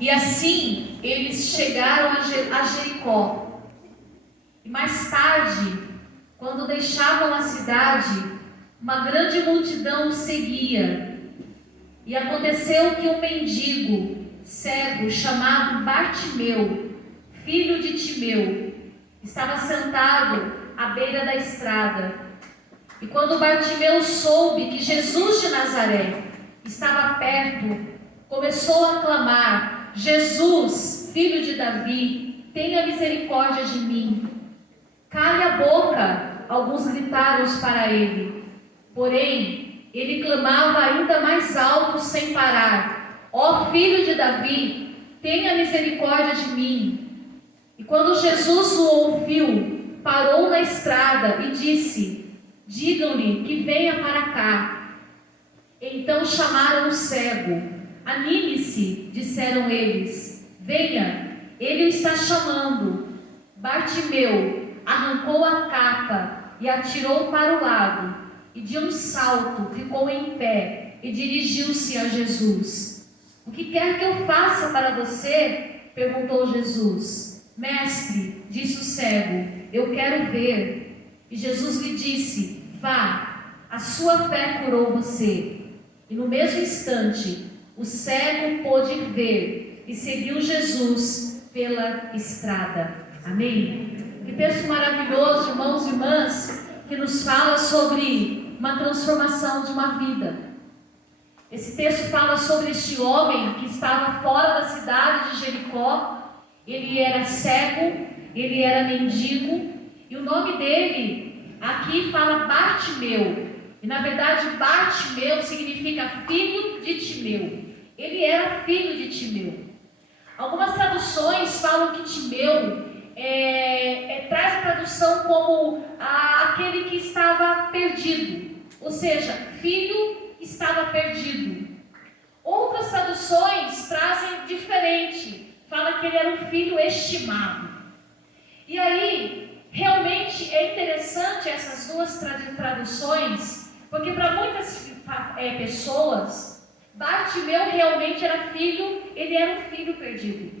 E assim eles chegaram a Jericó. E mais tarde, quando deixavam a cidade, uma grande multidão os seguia. E aconteceu que um mendigo cego chamado Bartimeu, filho de Timeu, estava sentado à beira da estrada. E quando Bartimeu soube que Jesus de Nazaré estava perto, começou a clamar: Jesus, filho de Davi, tenha misericórdia de mim. Cale a boca, alguns gritaram para ele. Porém, ele clamava ainda mais alto sem parar: ó filho de Davi, tenha misericórdia de mim. E quando Jesus o ouviu, parou na estrada e disse: digam-lhe que venha para cá. Então chamaram o cego. Anime-se, disseram eles, venha, ele o está chamando. Bartimeu arrancou a capa e atirou para o lado, e de um salto ficou em pé e dirigiu-se a Jesus. O que quer que eu faça para você? Perguntou Jesus. Mestre, disse o cego, eu quero ver. E Jesus lhe disse: vá, a sua fé curou você. E no mesmo instante, o cego pôde ver e seguiu Jesus pela estrada. Amém? Que texto maravilhoso, irmãos e irmãs, que nos fala sobre uma transformação de uma vida. Esse texto fala sobre este homem que estava fora da cidade de Jericó. Ele era cego, ele era mendigo, e o nome dele aqui fala Bartimeu. E na verdade Bartimeu significa filho de Timeu. Ele era filho de Timeu. Algumas traduções falam que Timeu traz a tradução como aquele que estava perdido, ou seja, filho estava perdido. Outras traduções trazem diferente, fala que ele era um filho estimado. E aí, realmente é interessante essas duas traduções, porque para muitas pessoas, Bartimeu realmente era filho, ele era um filho perdido.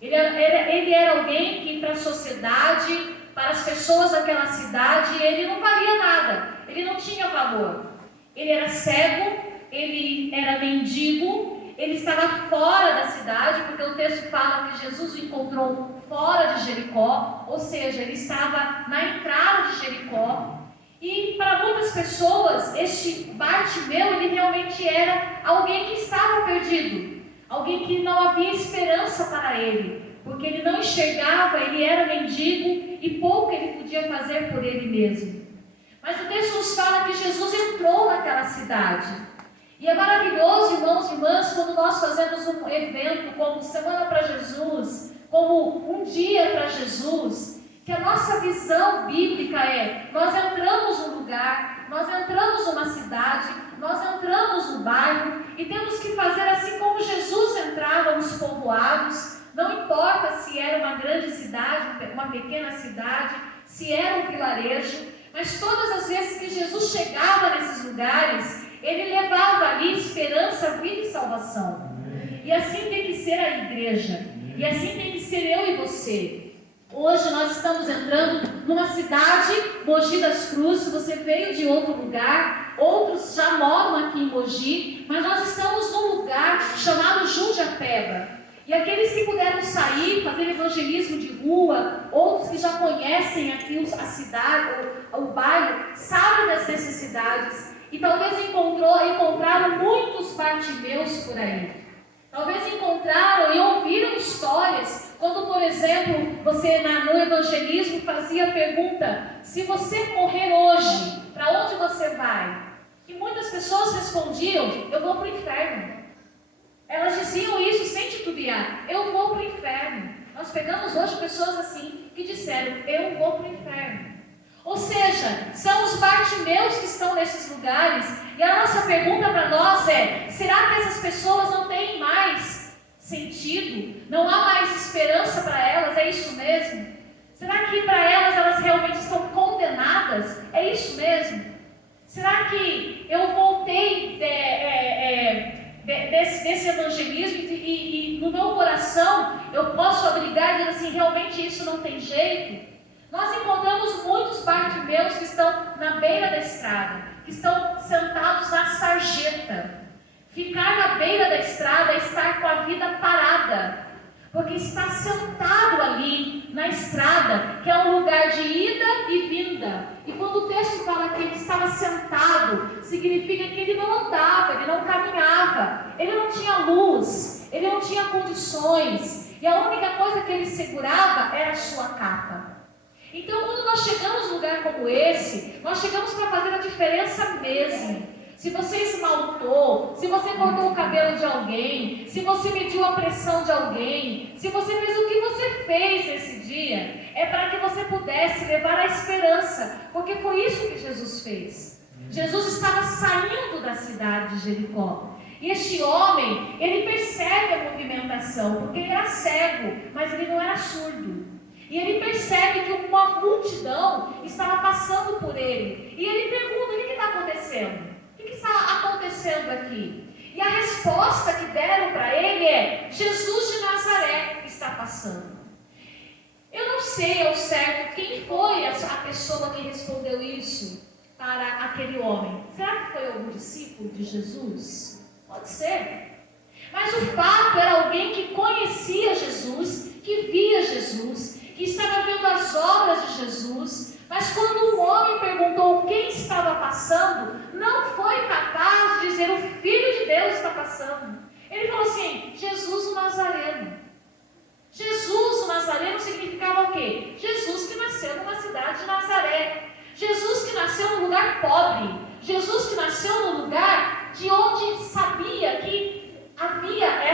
Ele era alguém que para a sociedade, para as pessoas daquela cidade, ele não valia nada, ele não tinha valor. Ele era cego, ele era mendigo, ele estava fora da cidade, porque o texto fala que Jesus o encontrou fora de Jericó, ou seja, ele estava na entrada de Jericó. E para muitas pessoas, este Bartimeu, ele realmente era alguém que estava perdido, alguém que não havia esperança para ele, porque ele não enxergava, ele era mendigo e pouco ele podia fazer por ele mesmo. Mas o texto nos fala que Jesus entrou naquela cidade. E é maravilhoso, irmãos e irmãs, quando nós fazemos um evento como Semana para Jesus, como um dia para Jesus, que a nossa visão bíblica nós entramos num lugar, nós entramos numa cidade, nós entramos no bairro e temos que fazer assim como Jesus entrava nos povoados, não importa se era uma grande cidade, uma pequena cidade, se era um vilarejo, mas todas as vezes que Jesus chegava nesses lugares, ele levava ali esperança, vida e salvação. E assim tem que ser a igreja, e assim tem que ser eu e você. Hoje nós estamos entrando numa cidade, Mogi das Cruzes. Você veio de outro lugar, outros já moram aqui em Mogi, mas nós estamos num lugar chamado Jundiapeba. E aqueles que puderam sair, fazer evangelismo de rua, outros que já conhecem aqui a cidade, o bairro, sabem das necessidades. E talvez encontraram muitos Bartimeus por aí. Talvez encontraram e ouviram histórias, quando, por exemplo, você no evangelismo fazia a pergunta: se você morrer hoje, para onde você vai? E muitas pessoas respondiam: eu vou para o inferno. Elas diziam isso sem titubear: eu vou para o inferno. Nós pegamos hoje pessoas assim, que disseram: eu vou para o inferno. Ou seja, são os Bartimeus que estão nesses lugares. E a nossa pergunta para nós será que essas pessoas não têm mais sentido? Não há mais esperança para elas? É isso mesmo? Será que para elas realmente estão condenadas? É isso mesmo? Será que eu voltei desse evangelismo e no meu coração eu posso abrigar e dizer assim, realmente isso não tem jeito. Nós encontramos muitos bartimeus que estão na beira da estrada, que estão sentados na sarjeta. Ficar na beira da estrada é estar com a vida parada, porque está sentado ali na estrada, que é um lugar de ida e vinda. E quando o texto fala que ele estava sentado, significa que ele não andava, ele não caminhava, ele não tinha luz, ele não tinha condições, e a única coisa que ele segurava era a sua capa. Então, quando nós chegamos num lugar como esse, nós chegamos para fazer a diferença mesmo. Se você esmaltou, se você cortou o cabelo de alguém, se você mediu a pressão de alguém, se você fez o que você fez nesse dia, é para que você pudesse levar a esperança, porque foi isso que Jesus fez. Jesus estava saindo da cidade de Jericó. E este homem, ele percebe a movimentação, porque ele era cego, mas ele não era surdo. E ele percebe que uma multidão estava passando por ele. E ele pergunta, o que está acontecendo? O que está acontecendo aqui? E a resposta que deram para ele é, Jesus de Nazaré está passando. Eu não sei ao certo quem foi a pessoa que respondeu isso para aquele homem. Será que foi algum discípulo de Jesus? Pode ser. Mas o fato era alguém que conhecia Jesus, que via Jesus, que estava vendo as obras de Jesus. Mas quando o homem perguntou quem estava passando, não foi capaz de dizer o Filho de Deus está passando. Ele falou assim, Jesus o Nazareno. Jesus o Nazareno significava o quê? Jesus que nasceu numa cidade de Nazaré. Jesus que nasceu num lugar pobre. Jesus que nasceu num lugar de onde sabia que havia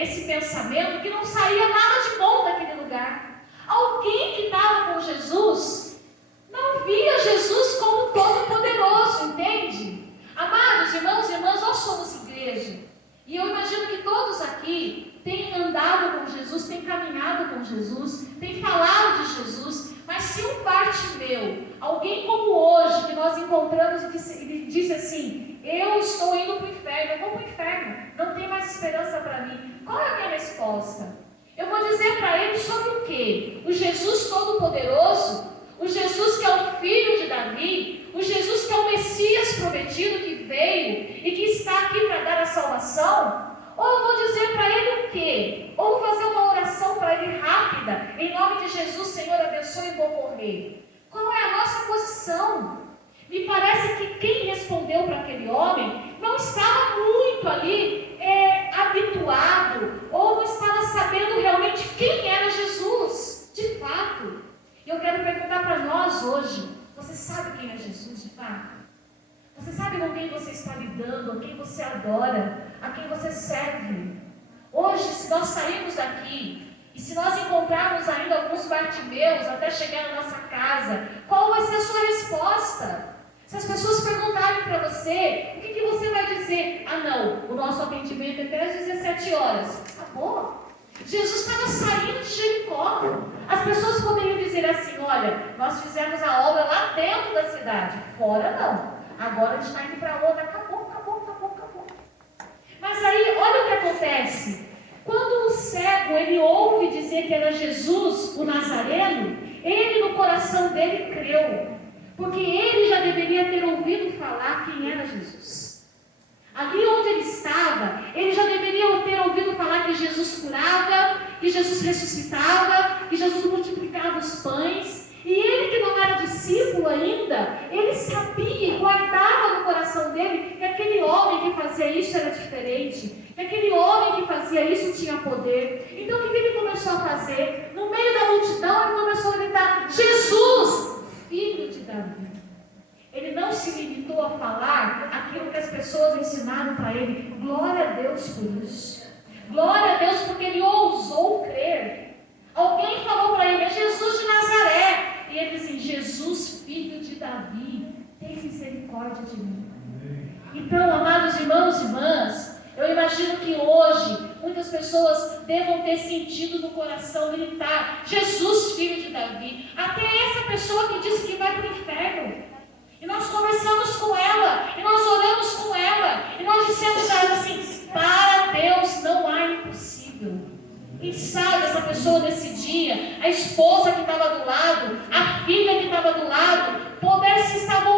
esse pensamento que não saía nada de bom daquele lugar. Alguém que estava com Jesus não via Jesus como todo-poderoso, entende? Amados irmãos e irmãs, nós somos igreja. E eu imagino que todos aqui têm andado com Jesus, têm caminhado com Jesus, têm falado de Jesus. Mas se um Bartimeu, alguém como hoje, que nós encontramos e disse assim, eu estou indo para o inferno, eu vou para o inferno, não tem mais esperança para mim. Qual é a minha resposta? Eu vou dizer para ele sobre o quê? O Jesus Todo-Poderoso, o Jesus que é o Filho de Davi, o Jesus que é o Messias prometido que veio e que está aqui para dar a salvação? Ou eu vou dizer para ele o quê? Ou vou fazer uma oração para ele rápida, em nome de Jesus, Senhor, abençoe e vou correr. Qual é a nossa posição? Me parece que quem respondeu para aquele homem não estava muito ali habituado, ou não estava sabendo realmente quem era Jesus, de fato. E eu quero perguntar para nós hoje, você sabe quem é Jesus de fato? Você sabe com quem você está lidando, a quem você adora, a quem você serve? Hoje, se nós sairmos daqui, e se nós encontrarmos ainda alguns Bartimeus até chegar na nossa casa, qual vai ser a sua resposta? Se as pessoas perguntarem para você, o que você vai dizer? Ah não, o nosso atendimento é até às 17 horas. Acabou. Jesus estava saindo de Jericó. As pessoas poderiam dizer assim, olha, nós fizemos a obra lá dentro da cidade. Fora não. Agora a gente está indo para outra. Acabou. Mas aí, olha o que acontece. Quando o cego, ele ouve dizer que era Jesus, o Nazareno, ele no coração dele creu. Porque ele já deveria ter ouvido falar quem era Jesus. Ali onde ele estava, ele já deveria ter ouvido falar que Jesus curava, que Jesus ressuscitava, que Jesus multiplicava os pães. E ele que não era discípulo ainda, ele sabia e guardava no coração dele que aquele homem que fazia isso era diferente, que aquele homem que fazia isso tinha poder. Então o que ele começou a fazer? No meio da multidão ele começou a gritar, Jesus, Filho de Davi. Ele não se limitou a falar aquilo que as pessoas ensinaram para ele. Glória a Deus por isso. Glória a Deus porque ele ousou crer. Alguém falou para ele, é Jesus de Nazaré. E ele disse, Jesus, Filho de Davi, tem misericórdia de mim. Então, amados irmãos e irmãs, eu imagino que hoje muitas pessoas devam ter sentido no coração gritar, Jesus, Filho de Davi. Até essa pessoa que disse que vai para o inferno. E nós conversamos com ela, e nós oramos com ela, e nós dissemos a ela assim, para Deus Quem sabe essa pessoa nesse dia, a esposa que estava do lado, a filha